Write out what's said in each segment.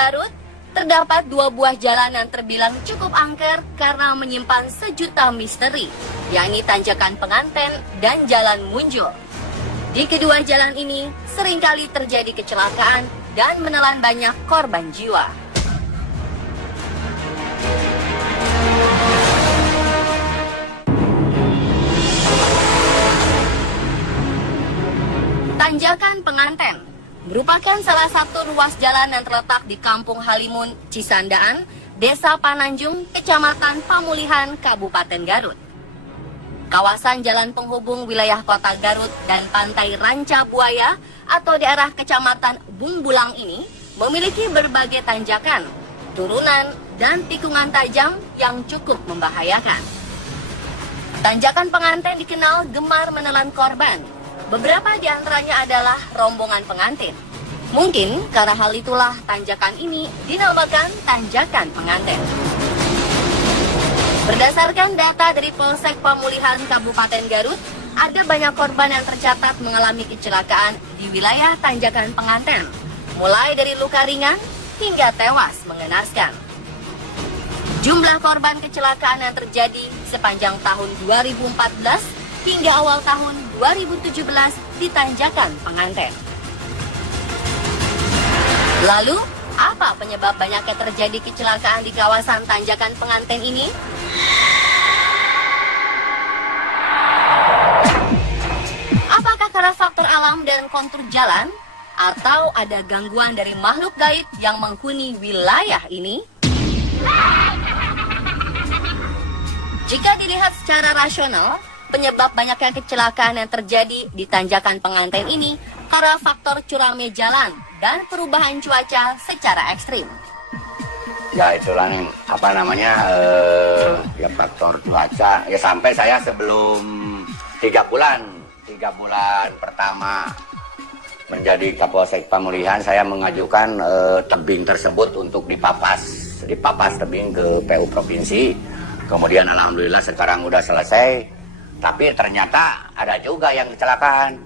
Garut, terdapat 2 buah jalan yang terbilang cukup angker karena menyimpan sejuta misteri, yakni Tanjakan Penganten dan Jalan Munjul. Di kedua jalan ini, seringkali terjadi kecelakaan dan menelan banyak korban jiwa. Tanjakan Penganten merupakan salah satu ruas jalan yang terletak di Kampung Halimun, Cisandaan, Desa Pananjung, Kecamatan Pamulihan, Kabupaten Garut. Kawasan jalan penghubung wilayah kota Garut dan pantai Ranca Buaya atau daerah Kecamatan Bungbulang ini memiliki berbagai tanjakan, turunan, dan tikungan tajam yang cukup membahayakan. Tanjakan Penganten dikenal gemar menelan korban. Beberapa di antaranya adalah rombongan pengantin. Mungkin karena hal itulah tanjakan ini dinamakan Tanjakan Penganten. Berdasarkan data dari Polsek Pamulihan Kabupaten Garut, ada banyak korban yang tercatat mengalami kecelakaan di wilayah Tanjakan Penganten, mulai dari luka ringan hingga tewas mengenaskan. Jumlah korban kecelakaan yang terjadi sepanjang tahun 2014 hingga awal tahun 2017 di Tanjakan Penganten. Lalu, apa penyebab banyaknya terjadi kecelakaan di kawasan Tanjakan Penganten ini? Apakah karena faktor alam dan kontur jalan, atau ada gangguan dari makhluk gaib yang menghuni wilayah ini? Jika dilihat secara rasional, penyebab banyaknya kecelakaan yang terjadi di Tanjakan Penganten ini karena faktor curamnya jalan dan perubahan cuaca secara ekstrim. Ya itulah ya faktor cuaca. Ya sampai saya sebelum 3 bulan pertama menjadi Kapolsek Pamulihan, saya mengajukan tebing tersebut untuk dipapas tebing ke PU Provinsi. Kemudian alhamdulillah sekarang udah selesai. Tapi ternyata ada juga yang kecelakaan.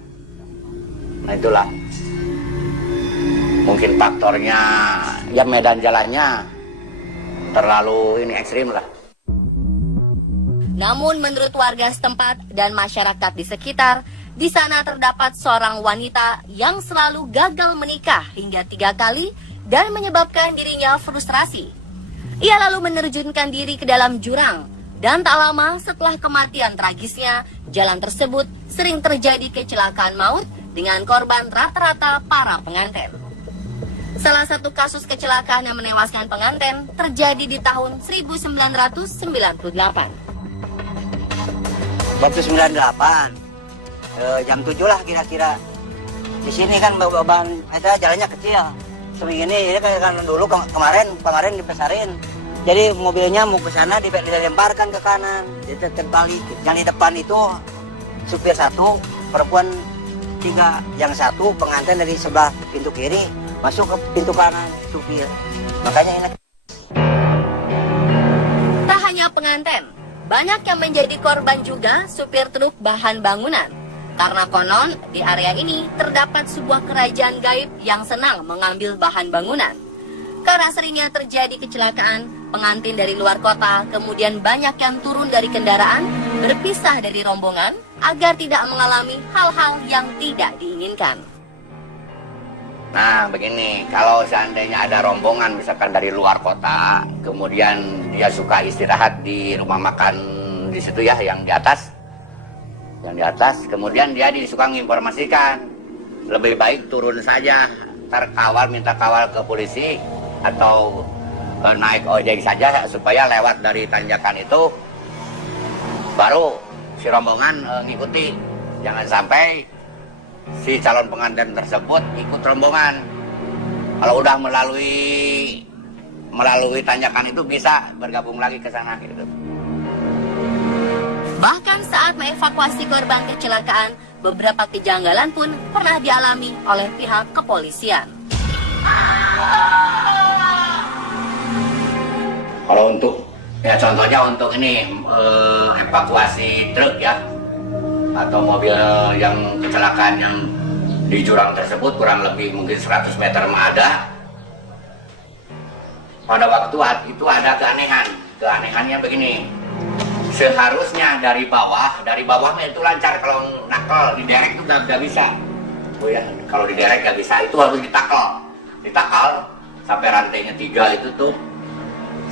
Nah itulah. Mungkin faktornya ya medan jalannya terlalu ekstrim lah. Namun menurut warga setempat dan masyarakat di sekitar, di sana terdapat seorang wanita yang selalu gagal menikah hingga 3 kali dan menyebabkan dirinya frustrasi. Ia lalu menerjunkan diri ke dalam jurang. Dan tak lama setelah kematian tragisnya, jalan tersebut sering terjadi kecelakaan maut dengan korban rata-rata para pengantin. Salah satu kasus kecelakaan yang menewaskan pengantin terjadi di tahun 1998. Waktu 98, jam 7 lah kira-kira. Di sini kan beban, jalannya kecil. Segini, ini kan dulu kemarin dibesarin. Jadi mobilnya mau ke sana dilemparkan ke kanan, terbalik. Yang di depan itu supir 1, perempuan 3, yang 1 pengantin dari sebelah pintu kiri masuk ke pintu kanan supir. Makanya ini. Tak hanya pengantin, banyak yang menjadi korban juga supir truk bahan bangunan. Karena konon di area ini terdapat sebuah kerajaan gaib yang senang mengambil bahan bangunan. Karena seringnya terjadi kecelakaan, pengantin dari luar kota kemudian banyak yang turun dari kendaraan, berpisah dari rombongan agar tidak mengalami hal-hal yang tidak diinginkan. Nah begini, kalau seandainya ada rombongan misalkan dari luar kota, kemudian dia suka istirahat di rumah makan di situ ya, yang di atas, kemudian dia suka menginformasikan, lebih baik turun saja, terkawal, minta kawal ke polisi, atau naik ojek saja supaya lewat dari tanjakan itu baru si rombongan ngikuti. Jangan sampai si calon pengantin tersebut ikut rombongan. Kalau udah melalui tanjakan itu bisa bergabung lagi ke sana gitu. Bahkan saat mengevakuasi korban kecelakaan, beberapa kejanggalan pun pernah dialami oleh pihak kepolisian. Kalau untuk ya contohnya untuk ini evakuasi truk ya atau mobil yang kecelakaan yang di jurang tersebut kurang lebih mungkin 100 meter ada. pada waktu itu ada keanehannya begini. Seharusnya dari bawah mah itu lancar, kalau nakal diderek itu nggak bisa. Oh ya, kalau diderek nggak bisa, itu harus ditakal sampai rantainya 3 itu tuh.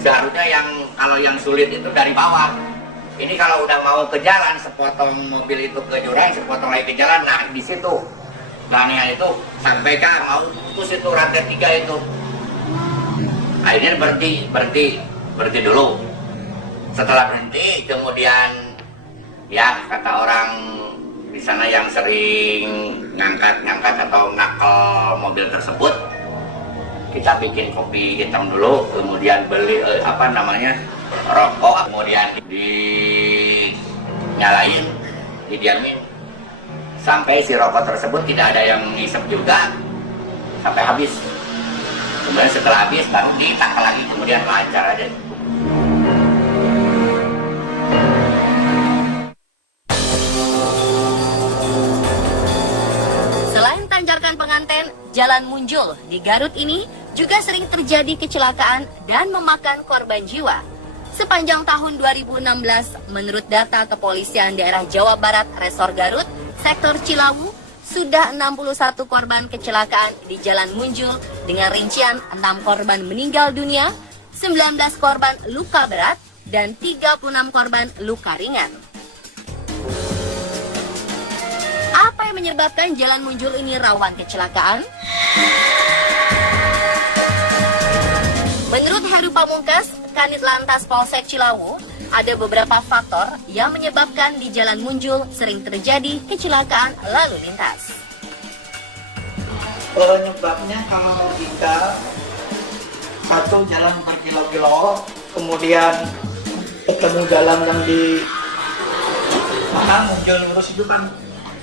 Seharusnya kalau yang sulit itu dari bawah. Ini kalau udah mau ke jalan, sepotong mobil itu ke jurang, sepotong lagi ke jalan, nah di situ keanehan itu sampai mau putus itu rantai 3 itu. Akhirnya berhenti dulu. Setelah berhenti, kemudian ya kata orang di sana yang sering ngangkat atau nakal mobil tersebut, kita bikin kopi hitam dulu, kemudian beli rokok, kemudian dinyalain, didiamin sampai si rokok tersebut tidak ada yang ngisep juga sampai habis. Kemudian setelah habis baru ditakal lagi, kemudian lancar aja. Tanjakan Penganten, Jalan Munjul di Garut ini juga sering terjadi kecelakaan dan memakan korban jiwa. Sepanjang tahun 2016, menurut data Kepolisian Daerah Jawa Barat Resor Garut, Sektor Cilawu, sudah 61 korban kecelakaan di Jalan Munjul dengan rincian 6 korban meninggal dunia, 19 korban luka berat, dan 36 korban luka ringan. Apa yang menyebabkan Jalan Munjul ini rawan kecelakaan? Menurut Heru Pamungkas, Kanit Lantas Polsek Cilawu, ada beberapa faktor yang menyebabkan di Jalan Munjul sering terjadi kecelakaan lalu lintas. Penyebabnya kalau kita satu jalan berkilo-kilo, kemudian ketemu jalan yang di mana Munjul lurus itu kan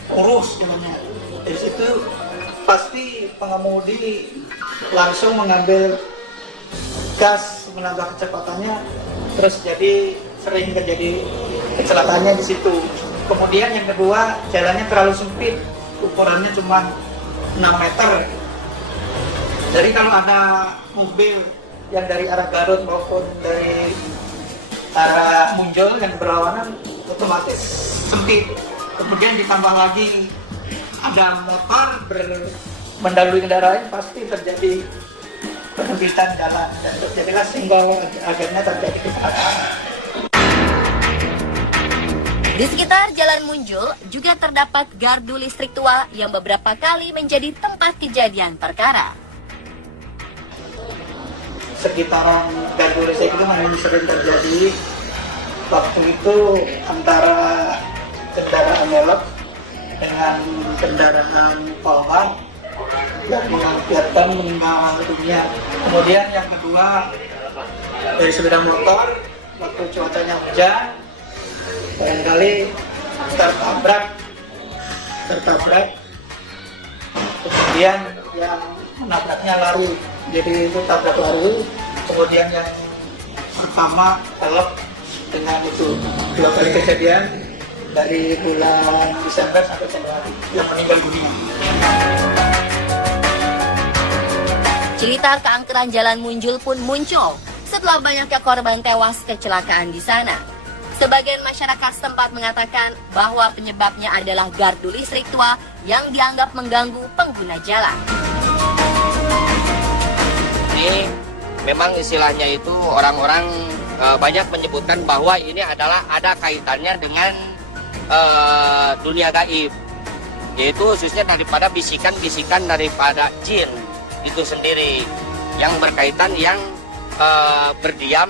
urus jalannya. Dari situ pasti pengemudi langsung mengambil gas menambah kecepatannya, terus jadi sering terjadi kecelakaannya di situ. Kemudian yang kedua, jalannya terlalu sempit, ukurannya cuma 6 meter. Jadi kalau ada mobil yang dari arah Garut maupun dari arah Munjul yang berlawanan, otomatis sempit. Kemudian ditambah lagi ada motor mendahului kendaraan, pasti terjadi penyempitan jalan dan terjadilah singgah, akhirnya terjadi kecelakaan. Di sekitar Jalan Munjul juga terdapat gardu listrik tua yang beberapa kali menjadi tempat kejadian perkara. Sekitaran gardu listrik itu memang sering terjadi. Waktu itu antara kendaraan velg dengan kendaraan Polwan yang mengakibatkan meninggal dunia. Kemudian yang kedua dari sepeda motor, waktu cuacanya hujan, barangkali tertabrak, kemudian yang menabraknya lari, jadi itu tabrak lari. Kemudian yang pertama velg dengan itu 2 kali kejadian dari bulan Desember sampai Januari yang meninggal dunia. Cerita keangkeran Jalan Munjul pun muncul setelah banyaknya korban tewas kecelakaan di sana. Sebagian masyarakat setempat mengatakan bahwa penyebabnya adalah gardu listrik tua yang dianggap mengganggu pengguna jalan. Ini memang istilahnya itu orang-orang banyak menyebutkan bahwa ini adalah ada kaitannya dengan dunia gaib, yaitu khususnya daripada bisikan-bisikan daripada jin itu sendiri yang berkaitan yang berdiam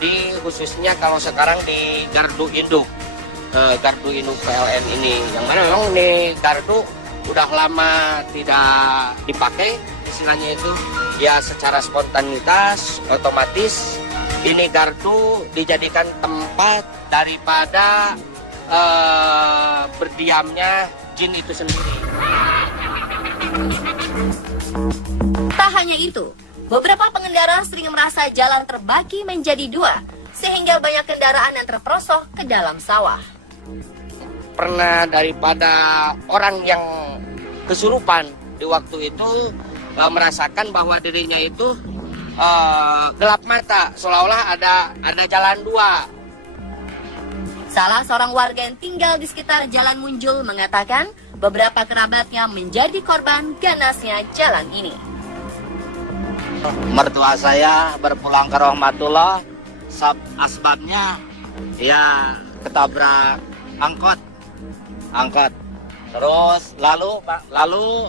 di khususnya kalau sekarang di gardu induk PLN ini, yang mana memang ini gardu udah lama tidak dipakai, istilahnya itu ya secara spontanitas otomatis ini gardu dijadikan tempat daripada berdiamnya jin itu sendiri. Tak hanya itu, beberapa pengendara sering merasa jalan terbagi menjadi 2, sehingga banyak kendaraan yang terperosok ke dalam sawah. Pernah daripada orang yang kesurupan di waktu itu merasakan bahwa dirinya itu gelap mata, seolah-olah ada jalan dua. Salah seorang warga yang tinggal di sekitar Jalan Munjul mengatakan beberapa kerabatnya menjadi korban ganasnya jalan ini. Mertua saya berpulang ke rahmatullah, asbabnya ya ketabrak angkot. Terus lalu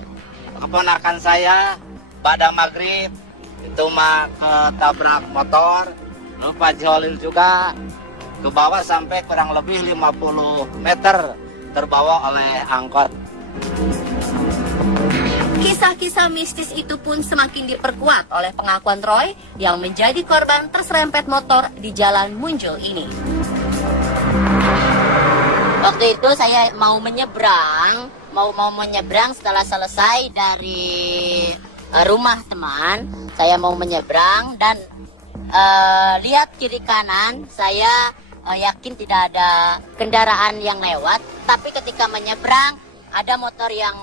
keponakan saya pada maghrib itu mah ketabrak motor, lalu Pak Jolil juga ke bawah sampai kurang lebih 50 meter terbawa oleh angkot. Kisah-kisah mistis itu pun semakin diperkuat oleh pengakuan Roy yang menjadi korban terserempet motor di Jalan Munjul ini. Waktu itu saya mau menyeberang setelah selesai dari rumah teman, saya mau menyeberang dan lihat kiri kanan, saya yakin tidak ada kendaraan yang lewat, tapi ketika menyeberang ada motor yang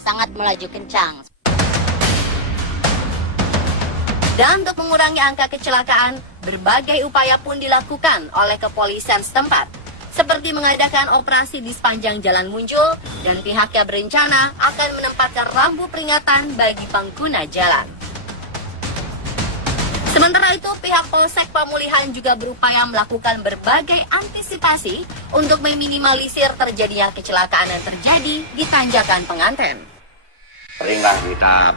sangat melaju kencang. Dan untuk mengurangi angka kecelakaan, berbagai upaya pun dilakukan oleh kepolisian setempat, seperti mengadakan operasi di sepanjang Jalan Munjul dan pihaknya berencana akan menempatkan rambu peringatan bagi pengguna jalan. Sementara itu, pihak Polsek Pamulihan juga berupaya melakukan berbagai antisipasi untuk meminimalisir terjadinya kecelakaan yang terjadi di tanjakan penganten. Seringlah kita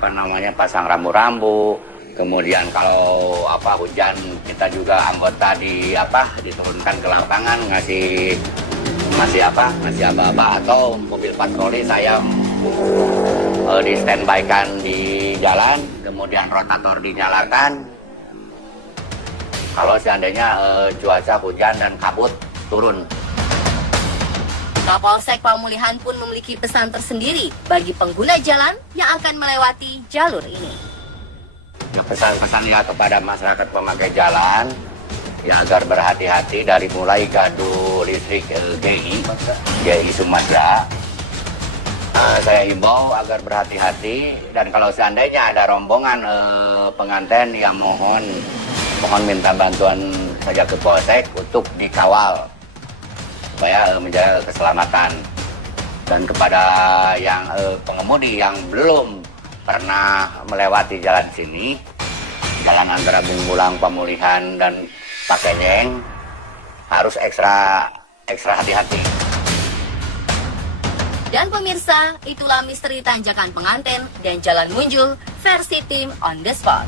pasang rambu-rambu. Kemudian kalau hujan, kita juga anggota diturunkan ke lapangan ngasih aba-aba atau mobil patroli saya di standby-kan di jalan, kemudian rotator dinyalakan. Kalau seandainya cuaca hujan dan kabut turun. Kapolsek Pamulihan pun memiliki pesan tersendiri bagi pengguna jalan yang akan melewati jalur ini. Ya, pesan-pesan ya kepada masyarakat pemakai jalan ya agar berhati-hati dari mulai gardu listrik GI Sumatera. Saya himbau agar berhati-hati, dan kalau seandainya ada rombongan pengantin yang mohon minta bantuan saja ke Polsek untuk dikawal supaya menjaga keselamatan. Dan kepada yang pengemudi yang belum pernah melewati jalan sini, jalan antara Bungbulang, Pamulihan dan Pakenyeng, harus ekstra hati-hati. Dan pemirsa, itulah misteri tanjakan penganten dan Jalan Munjul versi tim On The Spot.